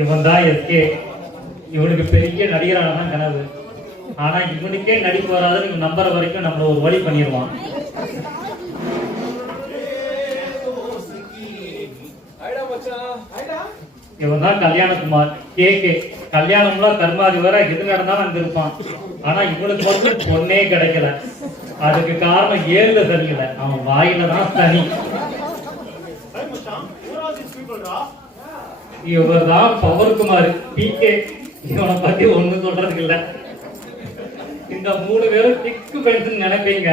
இவன் தான் எஸ்கே. இவனுக்கு பெரிய நடிகரான தான் கனவு. ஆனா இவனுக்கே நடிப்பு வராதுன்னு இவன் நம்புற வரைக்கும் நம்மள ஒரு வழி பண்ணிடுவான். இவன் தான் கல்யாணகுமார் கே. கல்யாணம்லாம் கர்மாதி வர எது நடந்தாலும் அங்க இருப்பான். ஆனா இவனுக்கு மட்டும் பொண்ணே கிடைக்கல. அதுக்கு காரணம் ஏழுல சரியில்லை, அவன் வாயில தான் சனி. இவர் தான் பவர்குமார் PK. இவனை பத்தி ஒண்ணும் சொல்றதுக்கு இல்ல. இந்த 3 பேரும் திக்கு ஃப்ரெண்ட்ஸ் நினைப்பீங்க.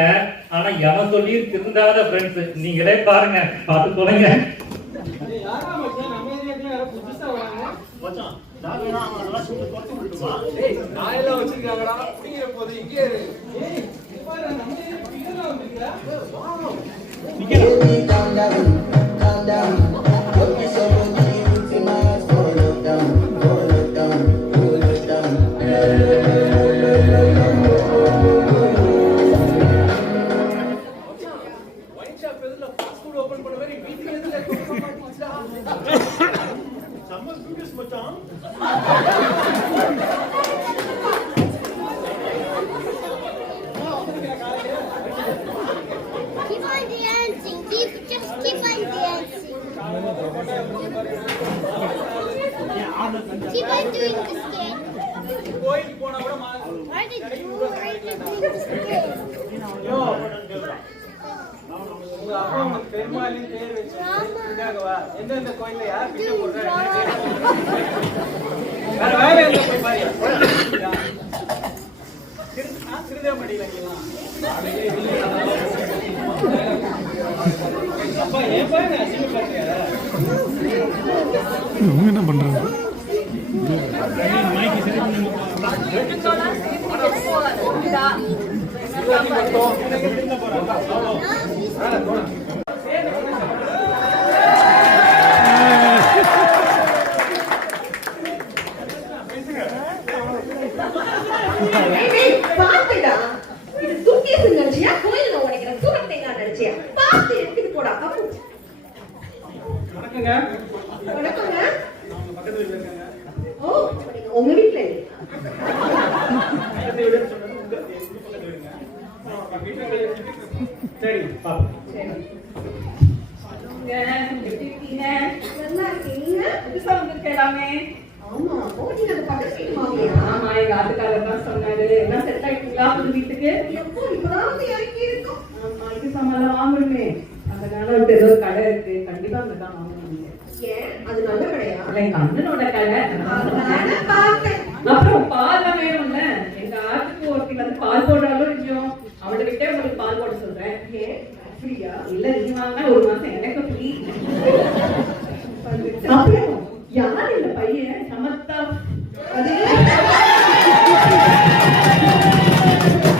ஆனா என சொல்லி திருந்தாத ஃப்ரெண்ட்ஸ். நீங்களே பாருங்க, பார்த்து போடுங்க. Keep on doing this game. Why did you write the this game? பெருமாளின் பேர் வச்சுக்காகவா எந்தெந்த கோயில்ல யார் பிச்சை போடுறாங்க வேற வேற எங்க போய் பாருங்க திருதேமடி வைக்கலாம் அப்பா ஏன் பாருங்க அசிங்க பாத்தியா என்ன பண்றாங்க மைக்கு சரி உங்க வீட்டுல சரி வீட்டுக்கு வாங்கணுமே அதனால ஏதோ கடை இருக்கு கண்டிப்பா அங்கதான் வாங்கணும் அது நல்ல கடையா எங்க அண்ணனோட கடை அப்புறம் பால் வேணும்ல எங்க ஆட்டுக்கு ஒருத்தி வந்து பால் போடுறாலும் நிச்சயம் அவளை விட்டே உங்களுக்கு பால் போட சொல்றேன் ஃப்ரீயா இல்ல நீ வாங்க ஒரு மாசம் எனக்கு ஃப்ரீ அப்புறம் யார் இந்த பையன் சமத்தா அது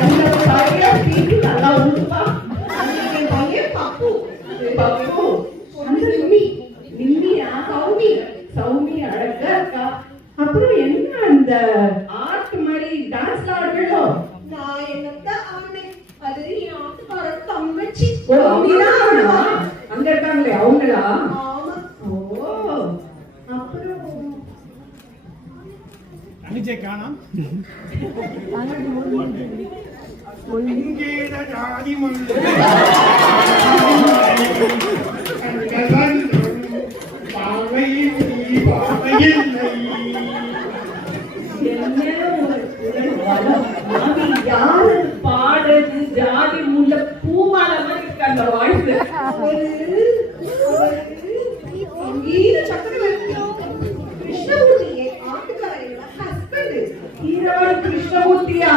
அந்த பையன் வீட்டு நல்லா உண்டுப்பா என் பையன் பப்பு பப்பு அந்த நிம்மியா சௌமி அழகா இருக்கா அப்புறம் என்ன அந்த ஆர்ட் மாதிரி டான்ஸ்ல ஆடுறோ நான் என்னத்த ஆனேன் அது என் ஆட்டுக்காரர் தங்கச்சி ஓ அவங்களா அங்க இருக்காங்களே அவங்களா ஆமா ஓ அப்புறம் அனிஜே காணோம் ஜாதி மண்ணு யாரு பாடுறது ஜாதி முல்ல பூமால மாதிரி இருக்கு அந்த வாய்ஸ் கிருஷ்ணமூர்த்தியா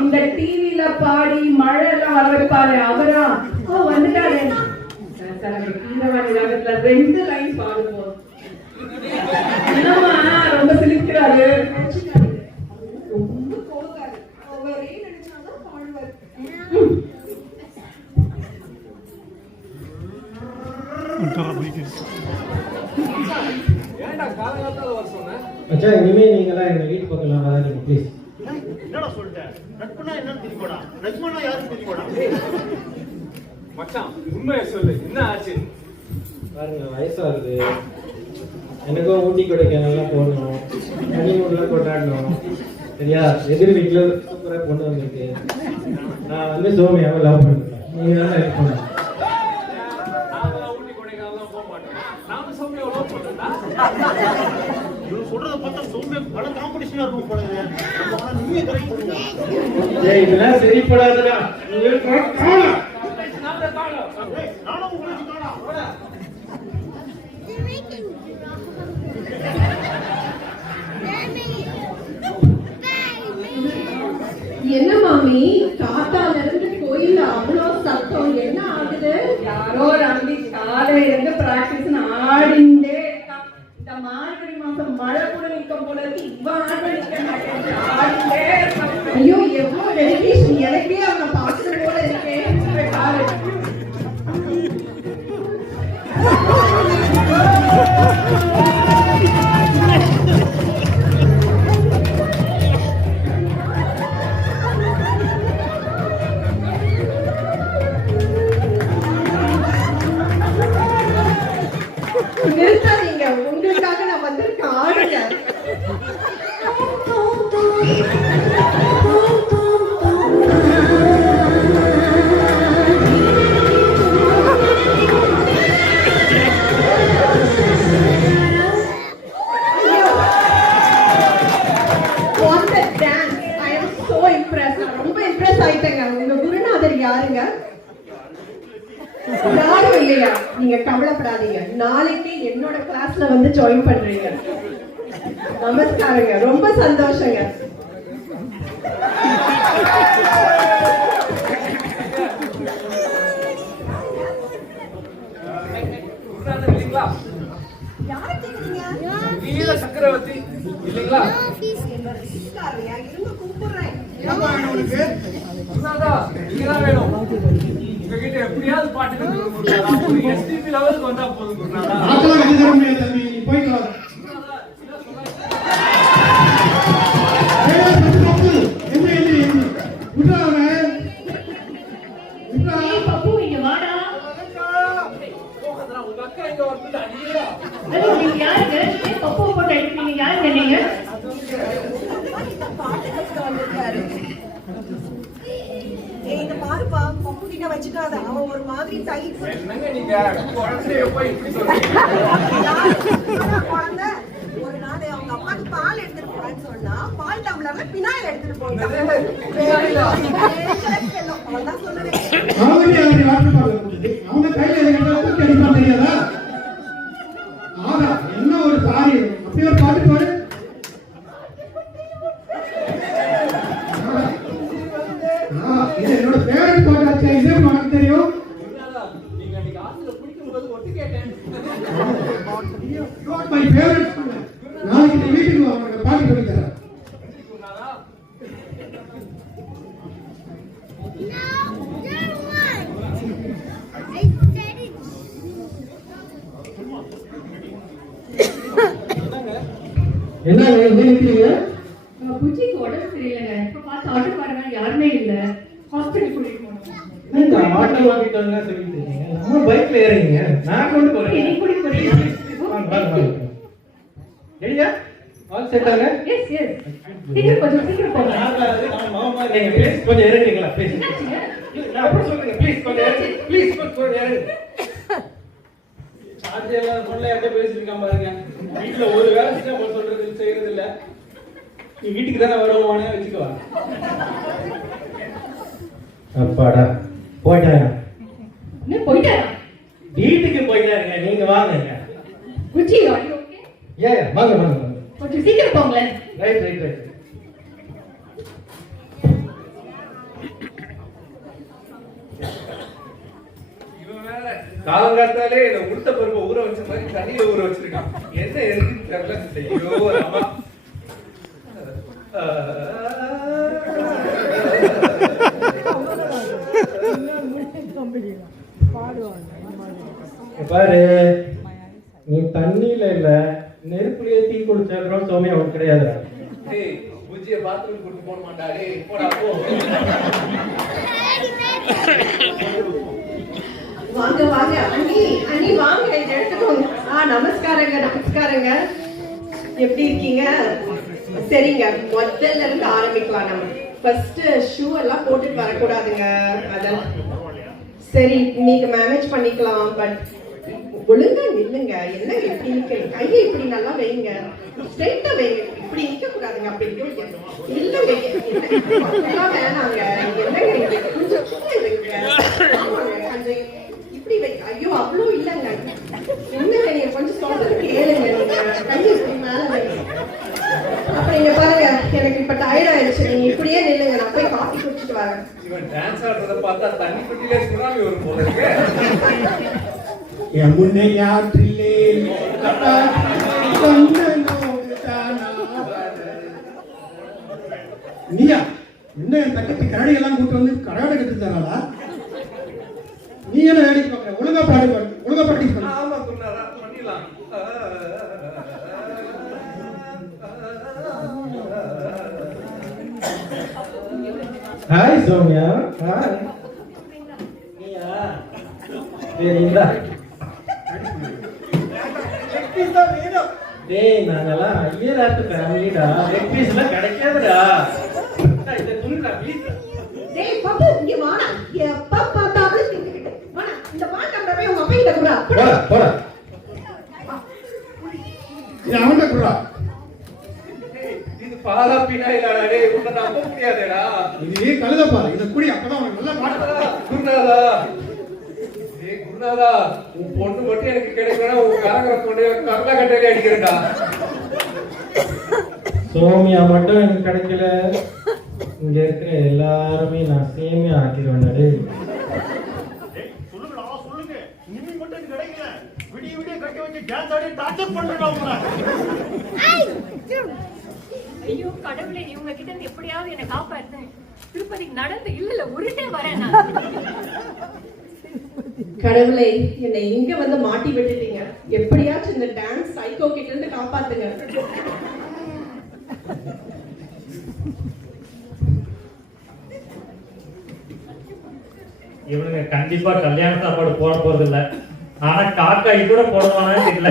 இந்த டிவில பாடி மழை எல்லாம் வர வைப்பாரு அவரா வந்துட்டாரு கீரவாணி ராகத்துல 2 லைன் பாடுவோம் என்னம்மா ரொம்ப சிரிக்கிறாரு ரொம்ப கோவக்காரு அவரே நினைச்சாதான் பாடுவார் ஏன்டா காலகாலத்துல வர சொன்ன அச்சா இனிமே நீங்கலாம் எங்க வீட்டு பக்கம் வராதீங்க ப்ளீஸ் என்னடா சொல்லிட்டேன் நட்புனா என்னன்னு தெரியுமாடா நட்புனா யாரும் தெரியுமாடா மச்சான் உண்மையை சொல்லு என்ன ஆச்சு பாருங்க வயசாகுது எனக்கும் ஊட்டி கொடைக்கானல்லாம் போகணும், ஹனிமூன்லாம் கொண்டாடணும். சரியா? எதிர் வீட்டில் சூப்பராக கொண்டு வந்திருக்கு. நான் வந்து சோமியாவை லவ் பண்ணுறேன். நீங்கள் தான் ஹெல்ப் பண்ணணும். இவன் சொல்றத பார்த்தா சோம்பே பல காம்படிஷனா இருக்கும் போல இருக்கு. ஆனா நீயே கரெக்ட் பண்ணுங்க. ஏய், இதெல்லாம் சரிப்படாதுடா. நானும் உங்களுக்கு காணோம். They're making என்ன மாமி, காத்தால இருந்து கோயில்ல அவ்வளோ சத்தம், என்ன ஆகுது? யாரோ ரம்பி காலையில இருந்து பிராக்டிஸ் ஆடிண்டே இருக்கான். இந்த மார்கழி மாசம் மழை கூட நிக்க போல இருக்கு, இவன் ஆட நிக்க மாட்டேன், ஆடிண்டே இருக்கான். ஐயோ, எவ்வளவு டெடிகேஷன், எனக்கே அவனை பார்க்கறது போல இருக்கே. பாரு. நிறுத்தாதீங்க, உங்களுக்காக நான் வந்திருக்கேன், ஆடுங்க. On the dance, I am so impressed. நான் ரொம்ப impress ஆயிட்டேங்க. உங்க குருநாதர் யாருங்க? யாரும் இல்லையா? நீங்க கவலைப்படாதீங்க, நாளைக்கு என்னோட கிளாஸ்ல வந்து ஜாயின் பண்றீங்க. நமஸ்காரங்க, ரொம்ப சந்தோஷங்க. யாரை கேக்குறீங்க? வீர சக்கரவர்த்தி இல்லைங்களா? இருங்க, கூப்பிடுறேன். குருநாதா, நீங்கதான் வேணும். உங்ககிட்ட எப்படியாவது பாட்டு கத்துக்க குருநாதா. ஒரு STP லெவலுக்கு வந்தா போதும் குருநாதா. ஆத்தல கட்டி தர முடியாது தம்பி, நீ போயிட்டு வா. ஏய், பப்பு, என்ன விட்றானே. விட்றா. ஏய் பப்பு, இங்க வாடா. போகதா, உங்க அக்கா இங்க வந்து அடிக்கிறா. அது நீங்க யாருங்க? ஏன் பப்பு போட்டு அடிக்கிறீங்க? யாருங்க நீங்க? இந்த பாருப்பா, பப்பு கிட்ட வச்சுக்காத, அவன் ஒரு மாதிரி டைப். என்னங்க நீங்க குழந்தைய போய் இப்படி சொல்றீங்க? குழந்தை ஒரு நாள் அவங்க அப்பாக்கு பால் எடுத்துட்டு போறான்னு சொன்னா, பால் டம்ளர்ல பினாயில் எடுத்துட்டு போயிட்டான். அவன்தான் சொல்லுவேன். அவங்க வாட்டர் பால் கொடுத்து அவங்க கையில எதுக்கு தூக்கி அடிப்பான் தெரியாதா? ஆனா என்ன ஒரு சாரி, அப்படி ஒரு பாட்டு பாடு. இது என்னோட ஃபேவரட் பாட்டாச்சு, இது உனக்கு தெரியும். குருநாதா, நீங்க அன்னைக்கு ஆத்துல குடிக்கும்போது ஒட்டு கேட்டேன். You are my favorite song. நாளைக்கு நீ வீட்டுக்கு வா, உனக்கு பாட்டு சொல்லி தரேன். குருநாதா, No, you're one. I said it. என்ன நினைக்கிறீங்க? புஜிக்கு உடம்பு சரியில்லைங்க. இப்ப பார்த்து ஆட்டோ பாருங்க, யாருமே இல்ல. ஹாஸ்பிட்டல் கூட்டிட்டு போனோம். இந்த ஆட்டோ வாங்கிட்டு வந்து சொல்லிட்டு இருக்கீங்க. நம்ம பைக்ல ஏறீங்க, நான் கொண்டு போறேன். நீ கூட்டிட்டு போறீங்களா? வாங்க, வாங்க, வாங்க. ரெடியா? ஆல் செட் ஆங்க? Yes yes. சீக்கிரம் போங்க. நான் மாமா நீங்க ப்ளீஸ் கொஞ்சம் இறங்குங்களா ப்ளீஸ். என்னாச்சுங்க? நான் அப்புறம் சொல்றேன், ப்ளீஸ் கொஞ்சம் இறங்கு. ப்ளீஸ் கொஞ்சம் இறங்கு. சார்ஜ் எல்லாம் போன்ல யார்கிட்ட பேசிட்டு இருக்கான் பாருங்க. வீட்டுல ஒரு வேலை செஞ்சா போய் சொல்றது செய்யறது இல்ல. நீ வீட்டுக்கு தானே வருவானே வச்சுக்கோ. அப்பாடா போயிட்டாங்க. என்ன போயிட்டாரா? வீட்டுக்கு போயிட்டாருங்க, நீங்க வாங்க. குச்சி are you okay? வாங்க வாங்க வாங்க. கொஞ்சம் சீக்கிரம் போங்களேன். Right right right. இவன் வேற காலங்காத்தாலே இந்த உளுத்த பருப்பை ஊற வச்ச மாதிரி தண்ணியில ஊற வச்சிருக்கான். என்ன இருக்குன்னு தெரியல. ஐயோ ராமா. பாரு, நீ தண்ணியில இல்ல நெருப்புலயே தீ குடிச்சாக்கிறோம் சோமியா அவனுக்கு கிடையாது. டேய் புஜ்ஜிய பாத்ரூம் கூட்டி போட மாட்டா. டேய் போடா போ. வாங்க வாங்க அண்ணி, அண்ணி வாங்க, இதை எடுத்துக்கோங்க. நமஸ்காரங்க நமஸ்காரங்க. எப்படி இருக்கீங்க? சரிங்க, முதல்ல இருந்து ஆரம்பிக்கலாம். நம்ம ஃபர்ஸ்ட் ஷூ எல்லாம் போட்டுட்டு வரக்கூடாதுங்க. அதெல்லாம் சரி, நீங்க மேனேஜ் பண்ணிக்கலாம். பட் ஒழுங்கா நில்லுங்க. என்ன இப்படி நிக்கிறீங்க? கையை இப்படி நல்லா வைங்க, ஸ்ட்ரைட்டா வைங்க. இப்படி நிக்க கூடாதுங்க. அப்படி நிக்க இல்லைங்க, எல்லாம் வேணாங்க. என்னங்க இது? கொஞ்சம் கீழே வைங்க. கொஞ்சம் இப்படி வைங்க. ஐயோ அவ்வளோ இல்லைங்க. என்ன நீங்க கொஞ்சம் சொல்றது கேளுங்க. நீங்க கையை இப்படி மேல வைங்க. அப்புறம் இங்க பாருங்க, எனக்கு இப்ப டயர்ட் ஆயிடுச்சு. நீங்க இப்படியே நில்லுங்க, நான் போய் காஃபி குடிச்சிட்டு வரேன். இவன் டான்ஸ் ஆடுறத பார்த்தா தண்ணி குட்டிலே சுனாமி வரும் போல இருக்கு. யமுனை ஆற்றிலே நீயா என்ன என் தங்கச்சி கரடி எல்லாம் கூட்டு வந்து கரகாட கட்டு தராளா? நீ என்ன வேலைக்கு பார்க்குற? ஒழுங்கா பாடு, ஒழுங்கா ப்ராக்டிஸ் பண்ண. ஆமா குருநாதா, பண்ணிடலாம். ஹாய் சௌமியா. ஹாய். நீயா? சரி இந்தா. டேய், நாங்கெல்லாம் ஐயராத்து ஃபேமிலிடா. லெக் பீஸ்லாம் கிடைக்காதுடா. இந்த துணிடா ப்ளீஸ். டேய் பாப்பு, இங்க வாடா. எப்ப பார்த்தாலும் திங்கிட்டு வாடா. இந்த பால் டம்ளரை உங்க அப்பா கிட்ட குடுடா. போடா போடா. இது அவன்கிட்ட குடுறா. இது பாலா பினாயிலாடா. டேய், உன்னை நம்ப முடியாதேடா. இது கழுதப்பா. இதை குடி, அப்பதான் அவனுக்கு நல்லா பாட்டு. குருநாதா, ஏய் குருநாதா, உன் பொண்ணு மட்டும் எனக்கு கிடைக்கணும். உன் கரகர கொண்டு கரல கட்டையில அடிக்கிறேன்டா. சோமியா மட்டும் எனக்கு கிடைக்கல, இங்க இருக்கிற எல்லாருமே நான் சேமியா ஆக்கிடுவேன். டேய் சொல்லுங்கடா, சொல்லுங்க. இனிமே மட்டும் எனக்கு கிடைக்கல. விடிய விடிய கட்டி வச்சு டான்ஸ் ஆடி டார்ச்சர் பண்றடா உங்களை. ஐயோ கடவுளே, இவங்க கிட்ட இருந்து எப்படியாவது என்னை காப்பாத்து. திருப்பதிக்கு நடந்து இல்ல உருட்டே வரேன் நான். கடவுளே, என்னை இங்க வந்து மாட்டி விட்டுட்டீங்க. எப்படியாச்சும் இந்த டான்ஸ் சைக்கோ கிட்ட இருந்து காப்பாத்துங்க. இவனுங்க கண்டிப்பா கல்யாண சாப்பாடு போட போறது இல்ல. ஆனா காக்காய் கூட போடுவானு தெரியல.